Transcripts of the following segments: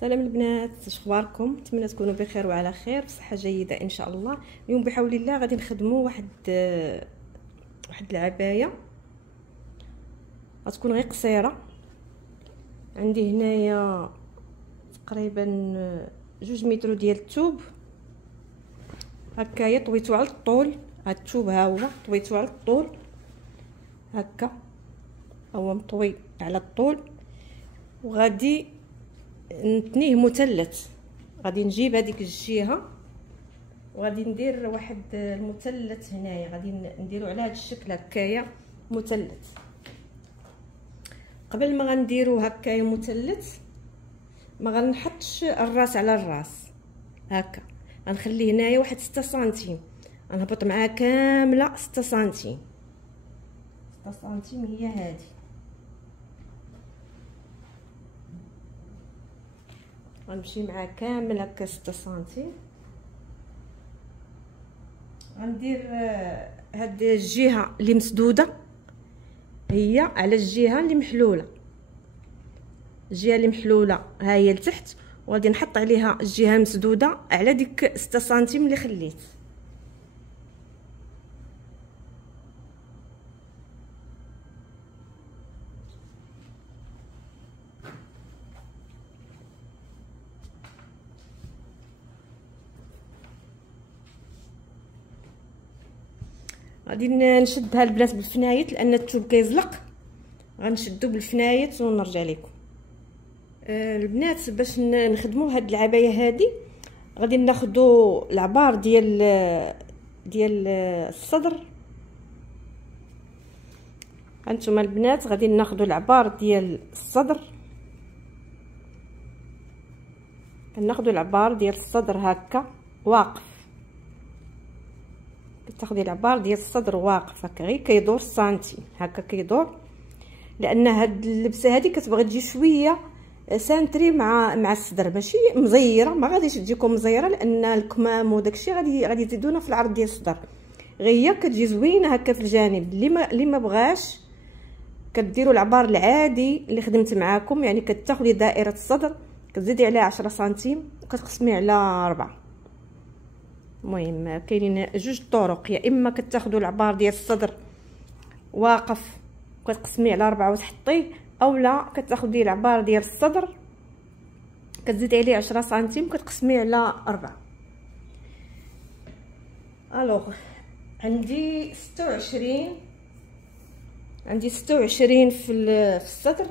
سلام البنات، اش اخباركم؟ نتمنى تكونوا بخير وعلى خير بصحه جيده ان شاء الله. اليوم بحول الله غادي نخدموا واحد العبايه غتكون غير قصيره. عندي هنايا تقريبا 2 متر ديال الثوب هكايا، طويتو على الطول. هاد الثوب ها هو طويتو على الطول هكا، هو مطوي على الطول، وغادي نتنيه مثلث. غادي نجيب هذيك الجهه وغادي ندير واحد المثلث هنايا، غادي نديرو على هذا الشكل هكايا مثلث. قبل ما غنديرو هكايا مثلث ما غنحطش الراس على الراس هكا، غنخلي هنايا واحد 6 سنتيم، غنهبط معاه كامله 6 سنتيم. 6 سنتيم هي هذه. غنمشي معاه كامل هكا 6 سنتيم. غندير هاد الجهه اللي مسدوده هي على الجهه اللي محلوله، الجهه اللي محلوله ها هي لتحت، وغادي نحط عليها الجهه المسدوده على ديك 6 سنتيم اللي خليت. غادي نشدها البنات بالفنايت لان الثوب كيزلق، غنشدو بالفنايت ونرجع لكم. البنات باش نخدموا هاد العبايه هادي غادي ناخذوا العبار ديال الصدر. هانتوما البنات غادي ناخذوا العبار ديال الصدر، كناخذوا العبار ديال الصدر هكا واقف. كتاخدي العبار ديال الصدر واقف هكا، غير كيدور سنتيم هكا كيدور، لان هاد اللبسه هادي كتبغي تجي شويه سانتري مع الصدر، ماشي مزيره. ما غاديش تجيكم مزيره لان الكمام وداكشي غادي يزيدونا في العرض ديال الصدر، غير كتجي زوينه هكا في الجانب. اللي ما بغاش كديروا العبار العادي اللي خدمت معاكم، يعني كتاخدي دائره الصدر كتزيدي عليها 10 سنتيم وكتقسمي على 4. المهم كاينين 2 طرق، يا اما كتاخدوا العبار ديال الصدر واقف وكتقسميه على 4 وتحطيه، اولا كتاخدي العبار ديال الصدر كتزيدي عليه 10 سنتيم وكتقسميه على 4. الوغ عندي 26 في الصدر.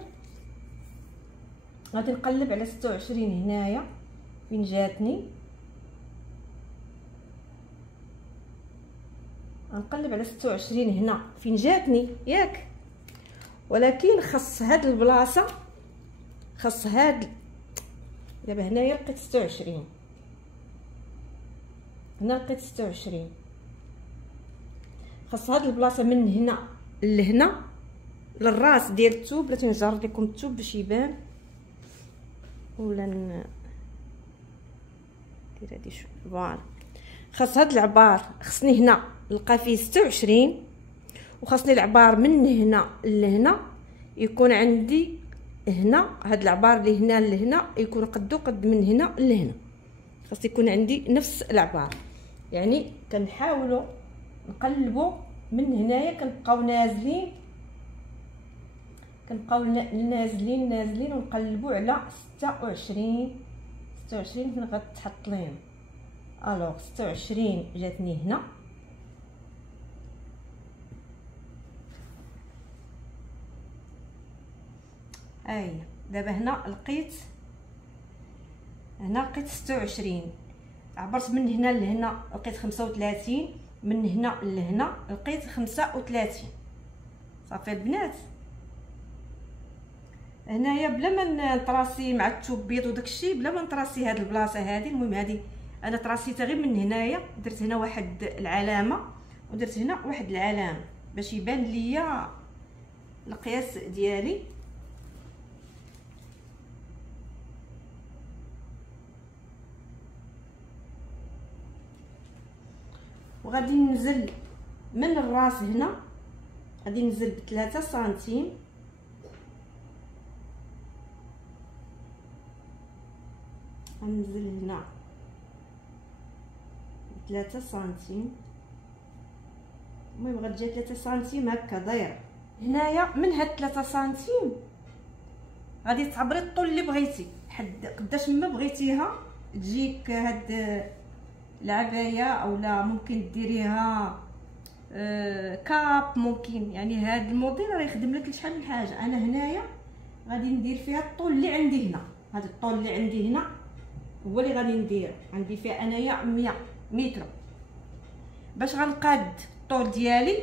غادي نقلب على 26 هنايا فين جاتني، غنقلب على 26 هنا فين جاتني ياك، ولكن خاص هاد البلاصه، خاص هاد دابا هنايا لقيت 26، هنا لقيت 26، خاص هاد البلاصه من هنا لهنا للراس ديال الثوب. بلا تنجرد لكم الثوب باش يبان، ولا ندير هادي شويه فوالا. خاص هاد العبار خصني هنا نلقى فيه 26، وخاصني العبار من هنا لهنا يكون عندي هنا، هاد العبار اللي هنا لهنا يكون قد من هنا لهنا، خاص يكون عندي نفس العبار. يعني كنحاولوا نقلبوا من هنايا، كنبقاو نازلين نازلين ونقلبوا على 26 فين غتحط لين. الوغ 26 جاتني هنا، اي دابا هنا لقيت 26، عبرت من هنا لهنا لقيت 35، من هنا لهنا لقيت 35. صافي البنات، هنايا بلا ما نطراسي مع الثوب بيض وداكشي، بلا ما نطراسي هاد البلاصه هادي. المهم هادي انا طراسيتها غير من هنايا، درت هنا واحد العلامه ودرت هنا واحد العلامه باش يبان ليا القياس ديالي. وغادي ننزل من الراس هنا، غادي ننزل ب3 سنتيم غنزل هنا 3 سنتيم. المهم غتجي 3 سنتيم هكا دايره. هنايا من هاد 3 سنتيم غادي تعبري الطول اللي بغيتي حد قداش ما بغيتيها تجيك هاد العبايه، اولا ممكن ديريها كاب، ممكن يعني هاد الموديل راه يخدم لك لشحال من حاجه. انا هنايا غادي ندير فيها الطول اللي عندي هنا، هذا الطول اللي عندي هنا هو اللي غادي ندير. عندي فيها انايا 100 متر. باش غنقاد الطول ديالي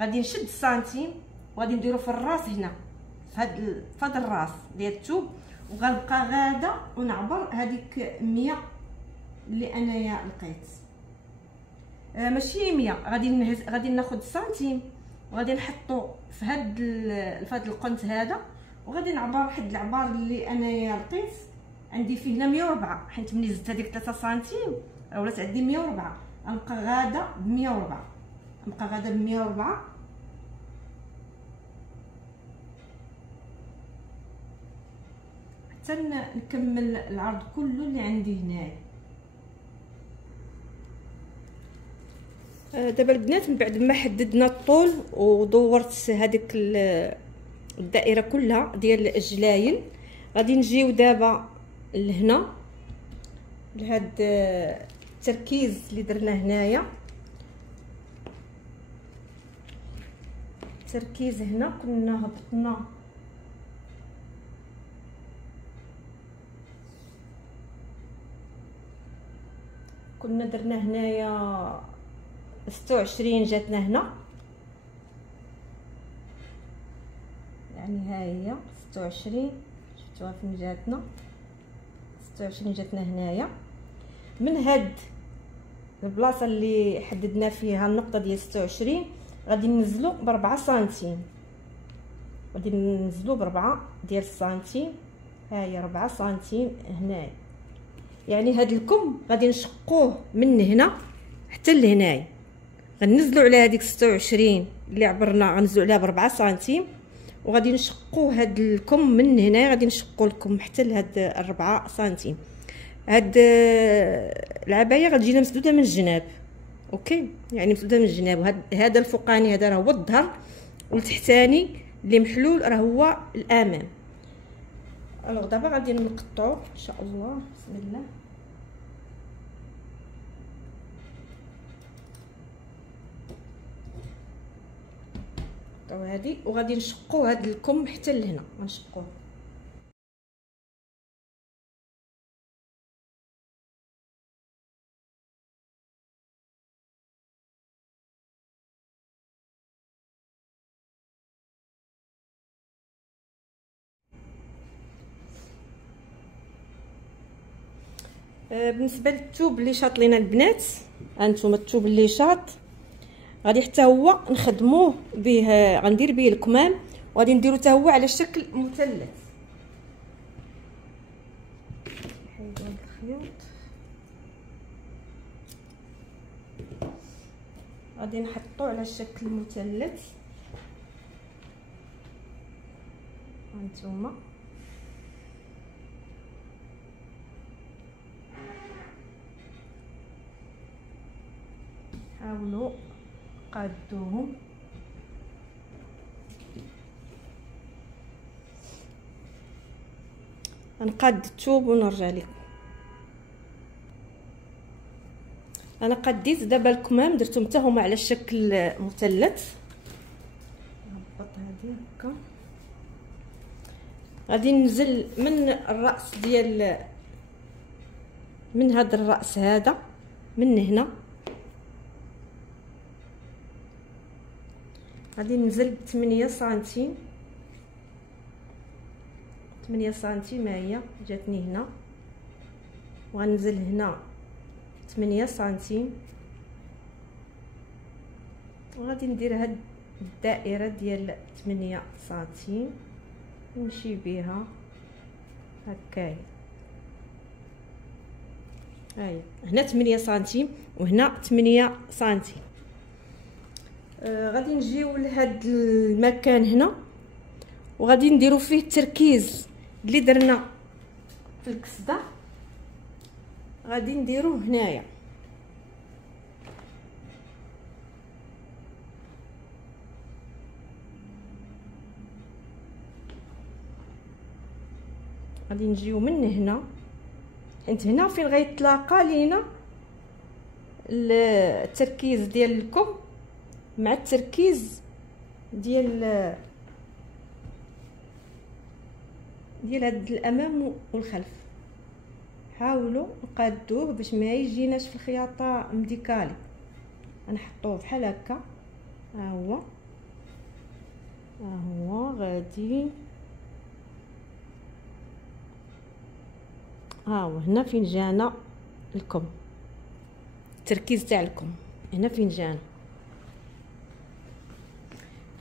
غادي نشد السنتيم وغادي نديرو في الراس هنا، في هذا الراس ديال الثوب، وغنبقى غاده ونعبر هذيك 100 اللي انايا لقيت. ماشي 100، غادي ناخذ سنتيم وغادي نحطو في هاد القنت هذا، وغادي نعبر واحد العبار اللي انايا لقيت عندي فيه هنا 104، حيت ملي زدت هذيك 3 سنتيم راه ولات عندي 104. غنبقى غاده ب 104، نبقى غاده ب 104 حتى نكمل العرض كله اللي عندي هنايا. دابا البنات من بعد ما حددنا الطول ودورت هذيك الدائره كلها ديال الجلايل، غادي نجيو دابا لهنا لهاد التركيز اللي درنا هنايا. التركيز هنا كنا هبطنا كنا درنا هنايا 26 جاتنا هنا، يعني ها هي 26 شفتوها فين جاتنا، 26 جاتنا هنايا. من هاد البلاصه اللي حددنا فيها النقطه ديال 26 غادي ننزلو ب4 سنتيم، غادي ننزلو ب4 ديال السنتيم. ها هي 4 سنتيم هنايا، يعني هاد الكم غادي نشقوه من هنا حتى لهنايا. غننزلوا على هذيك 26 اللي عبرنا، غنزلوا عليها ب4 سنتيم وغادي نشقوا هاد الكم من هنا، غادي نشقوا الكم حتى لهاد 4 سنتيم. هاد العبايه غتجينا مسدوده من الجناب، اوكي، يعني مسدوده من الجناب. هذا الفوقاني هذا راه هو الظهر، والتحتاني اللي محلول راه هو الامام. الوغ دابا غادي نقطعوا ان شاء الله. بسم الله. نقطعوا هذه وغادي نشقوا هذا الكم حتى لهنا، غنشقوه. بالنسبه للثوب اللي شاط لينا البنات، هانتوما الثوب اللي شاط غادي حتى هو نخدموه به، غندير به الكمام وغادي نديرو حتى هو على شكل مثلث. نحيدو الخيوط، غادي نحطو على شكل مثلث. هانتوما حاولوا قادوهم. غنقاد الثوب ونرجع لكم. انا قديت دابا الكمام درتهم حتى هما على شكل مثلث. نهبط هذه هكا، غادي ننزل من الراس ديال من هذا الراس هذا من هنا، غادي ننزل 8 سنتيم. 8 سنتيم هي جاتني هنا، وغنزل هنا 8 سنتيم، وغادي ندير هاد الدائره ديال 8 سنتيم نمشي بها هكايا. هاهي هنا 8 سنتيم وهنا 8 سنتيم. غادي نجيو لهاد المكان هنا وغادي نديرو فيه التركيز اللي درنا في الكسده. غادي نديروه هنايا. غادي نجيو من هنا، حيت هنا فين غيتلاقى لينا التركيز ديال الكم مع التركيز ديال هاد الامام والخلف. حاولوا نقادوه باش ما يجيناش في الخياطه مديكالي. غنحطوه بحال هكا. ها هو غادي، ها هو هنا فين جانا الكم، التركيز تاع الكم هنا فين جانا.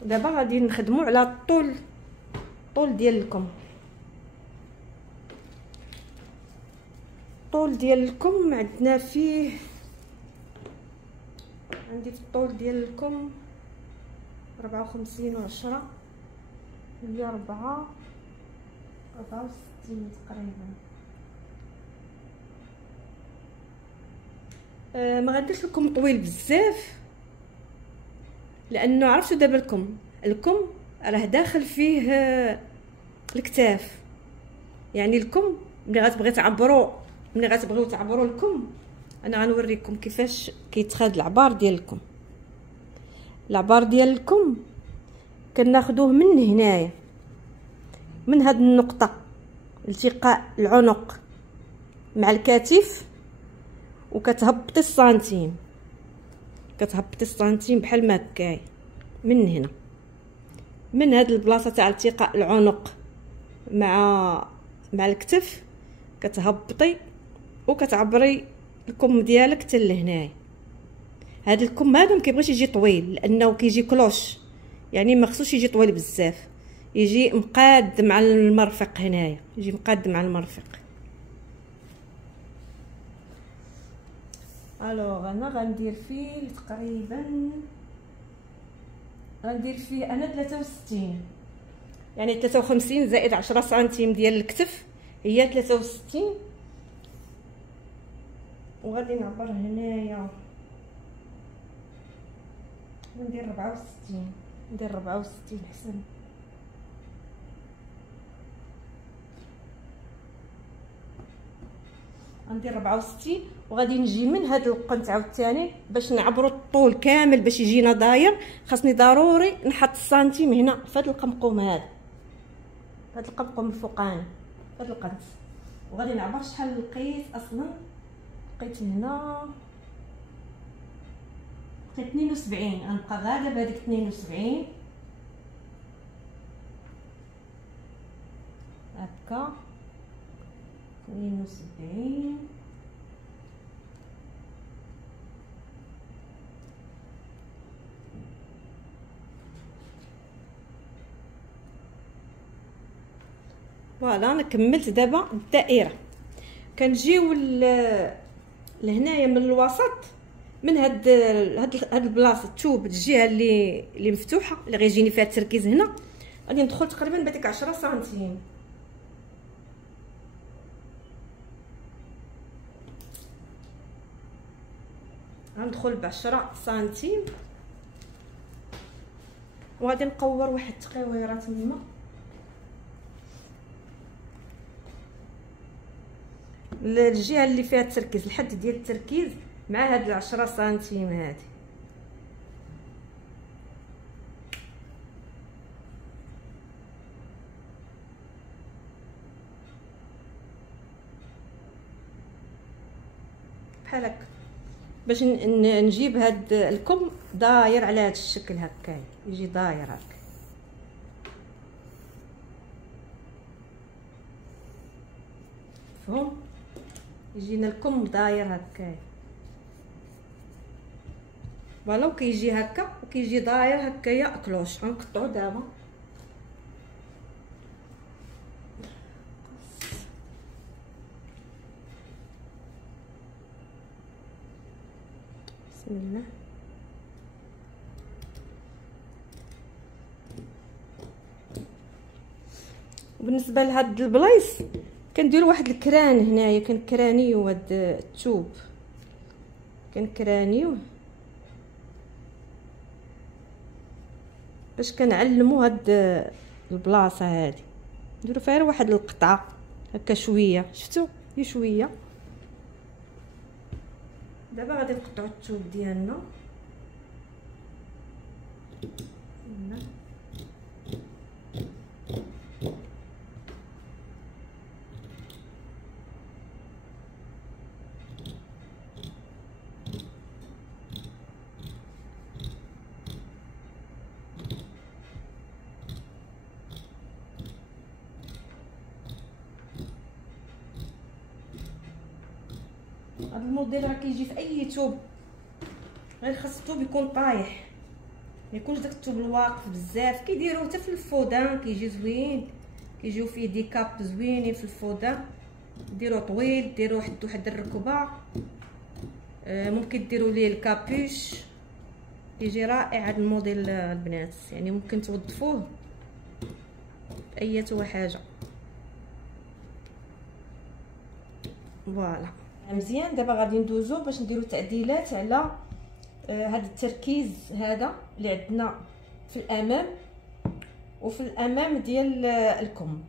دابا غادي نخدموا على الطول ديال الكم. الطول ديال الكم عندنا فيه، عندي في الطول ديال الكم 54 و10 هي 64 تقريبا. ما غنديرش لكم طويل بزاف، لانه عرفتوا دابا الكم راه داخل فيه الكتاف. يعني الكم ملي غتبغيو تعبروا الكم، انا غنوريكم كيفاش كيتخاد العبار ديال الكم. كناخذوه من هنايا، من هاد النقطه التقاء العنق مع الكتف، وكتهبطي السنتيم، بحال ما هكايا من هنا، من هاد البلاصه تاع التقاء العنق مع الكتف، كتهبطي وكتعبري الكم ديالك حتى لهنايا. هاد الكم هذا ما كيبغيش يجي طويل، لانه كيجي كلوش، يعني ما خصوش يجي طويل بزاف، يجي مقاد مع المرفق. هنايا يجي مقاد مع المرفق. الوغ انا غندير فيه تقريبا، غندير فيه انا 63، يعني 53 زائد 10 سنتيم ديال الكتف هي 63. وغادي نعبر هنايا، ندير 64، ندير 64 حسن. غندير 64 وغادي نجي من هاد القنت عاوتاني باش نعبروا الطول كامل باش يجينا داير. خاصني ضروري نحط السنتيم هنا في هاد القمقم هذا، في هاد القمقم الفوقاني، في هاد القنت. وغادي نعبر شحال لقيت اصلا. لقيت هنا 72، غنبقى غاده بهذيك 72 هكا. 72 فوالا. انا كملت دابا الدائره. كنجيو لهنايا من الوسط، من هاد البلاصه الثوب، الجهه اللي مفتوحه اللي غيجيني فيها التركيز هنا، غادي ندخل تقريبا بهذيك 10 سنتيم. غندخل ب10 سنتيم وغادي نقور واحد التقويره تما. الجهه اللي فيها التركيز، الحد ديال التركيز مع هاد 10 سنتيم هادي. بحال هكا باش نجيب هاد الكم داير على هاد الشكل هكا، يجي داير هكا. فهم يجينا الكم داير هكا فوالا. وكيجي هكا وكيجي داير هكايا كلوش. غنقطعو دابا. بسم الله. وبالنسبه لهاد البلايص كنديروا واحد الكران هنايا، كنكرانيو هاد الثوب، كنكرانيوه باش كنعلموا هاد البلاصه هادي. نديروا فيها واحد القطعه هكا شويه، شفتوا هي شويه. دابا غادي نقطعوا الثوب ديالنا. هذا الموديل راه كيجي في اي ثوب، غير خاص الثوب يكون طايح، ما يكونش داك الثوب الواقف بزاف. كيديروه حتى في الفودان كيجي زوين، كيجيو فيه دي كاب زوينين في الفودان. ديروه طويل، ديروه حد الركبه، ممكن ديروا ليه الكابوش، يجي رائع هذا الموديل البنات. يعني ممكن توظفوه باي حاجه. فوالا مزيان. دابا غادي ندوزو باش نديرو تعديلات على هذا التركيز هذا اللي عندنا في الامام وفي الامام ديال الكم،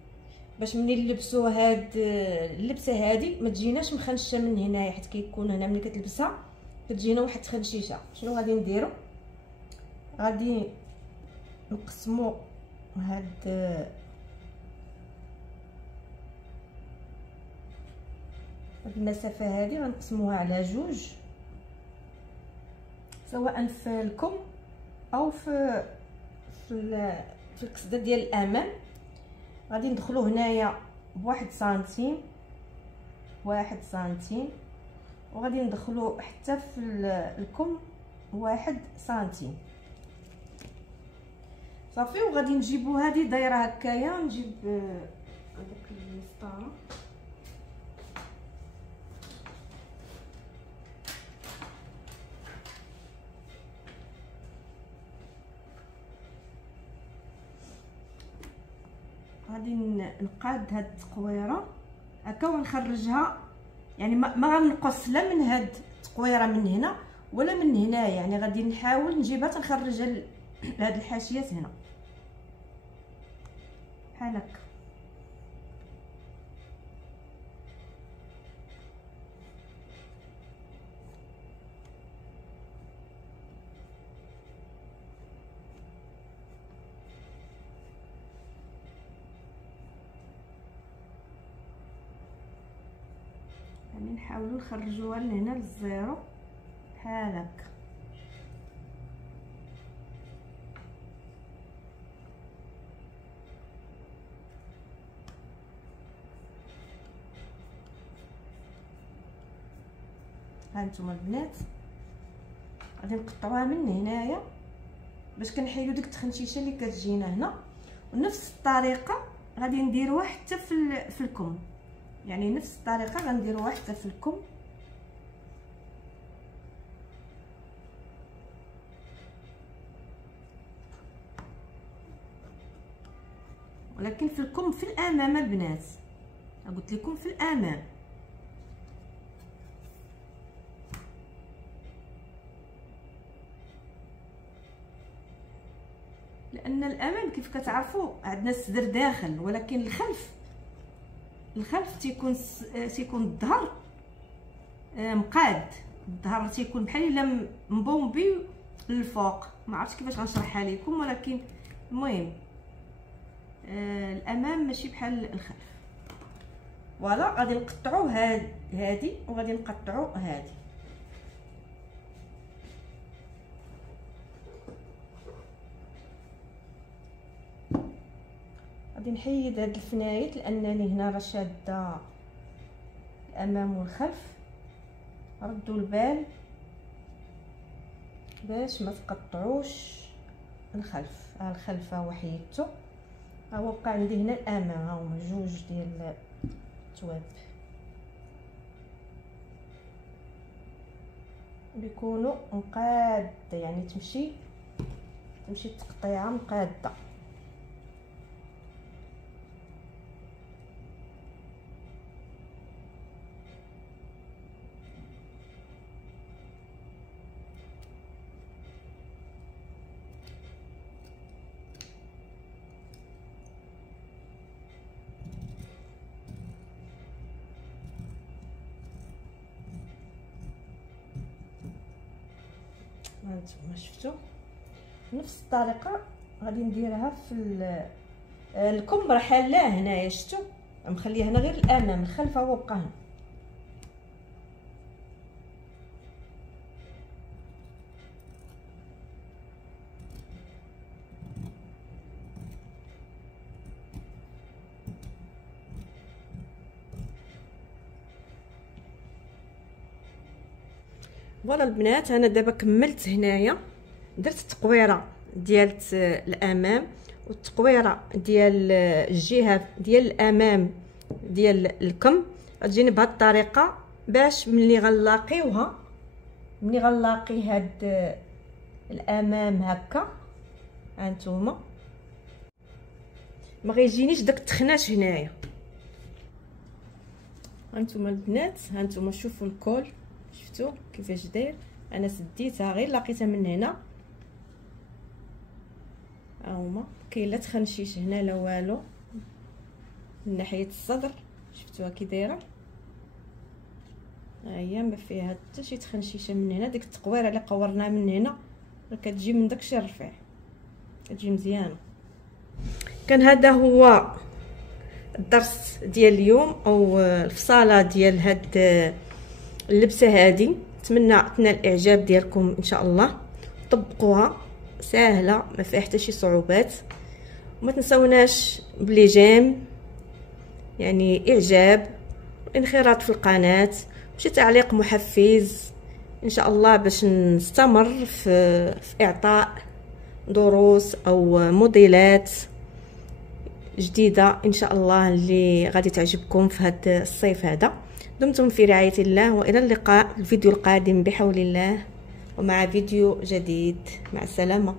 باش ملي نلبسوا هاد اللبسه هادي ما تجيناش مخنشه من هنايا، حيت كيكون هنا ملي كتلبسها كتجينا واحد التخنشيشه. شنو غادي نديرو؟ غادي نقسموا هاد المسافه هذه، غنقسموها على جوج، سواء في الكم او في القصده ديال الامام. غادي ندخلو هنايا بواحد سنتيم، 1 سنتيم، وغادي ندخلو حتى في الكم 1 سنتيم صافي. وغادي نجيبو هذه دايره هكايا، نجيب هذاك المسطره غادي نقاد هاد التقويره هكا ونخرجها. يعني ما غنقص لا من هاد التقويره من هنا ولا من هنا، يعني غادي نحاول نجيبها تنخرج هاد الحاشيات هنا بحال هكا. يعني نحاولوا نخرجوها لهنا للزيرو بحال هكا. هانتوما البنات غادي نقطعوها من هنايا باش كنحيدو ديك التخنشيشه اللي كتجينا هنا، ونفس الطريقه غادي نديروها حتى في الكم. يعني نفس الطريقه غنديروها حتى في الكم. ولكن في الكم في الامام البنات، قلت لكم في الامام. لان الامام كيف كتعرفوا عندنا الصدر داخل، ولكن الخلف تيكون الظهر مقاد. الظهر تيكون بحال الا مبومبي للفوق. ما عرفتش كيفاش غنشرحها لكم، ولكن المهم الامام ماشي بحال الخلف. فوالا غادي نقطعوا هادي وغادي نقطعوا هادي. غادي نحيد هاد الفنايت لانني هنا راه شاده الامام والخلف. ردوا البال باش ما تقطعوش الخلف. الخلف ها هو حيدته، ها هو بقى عندي هنا الامام، ها هما جوج ديال التواب بيكونوا مقاده، يعني تمشي التقطيعه مقاده. هانتوما شفتوا نفس الطريقه غادي نديرها في الكم. راه حالاه هنايا، شفتوا مخليه هنا غير الامام، الخلف هو بقى هنا. فوالا البنات، انا دابا كملت هنايا، درت التقويره ديال الامام والتقويره ديال الجهه ديال الامام ديال الكم. غتجيني بهذه الطريقه باش ملي غنلاقيوها، ملي غنلاقي هاد الامام هكا هانتوما ما غيجينيش داك التخناش هنايا. هانتوما البنات، هانتوما شوفوا الكول، شفتوا كيفاش داير. انا سديتها غير لقيتها من هنا، ها هما كاين لا تخنشيش هنا لا والو. من ناحيه الصدر شفتوها كي دايره، ها هي ما فيها حتى شي تخنشيشه من هنا. ديك التقويره اللي قورناها من هنا راه كتجي من داكشي الرفيع، كتجي مزيانه. كان هذا هو الدرس ديال اليوم او الفصاله ديال هاد اللبسه هذه. نتمنى تنال الاعجاب ديالكم ان شاء الله. طبقوها، سهله ما فيها حتى شي صعوبات. وما تنسوناش بلي جيم يعني اعجاب، انخراط في القناه، وشي تعليق محفز ان شاء الله باش نستمر في اعطاء دروس او موديلات جديده ان شاء الله اللي غادي تعجبكم في هذا الصيف هذا. دمتم في رعاية الله، وإلى اللقاء في الفيديو القادم بحول الله ومع فيديو جديد. مع السلامة.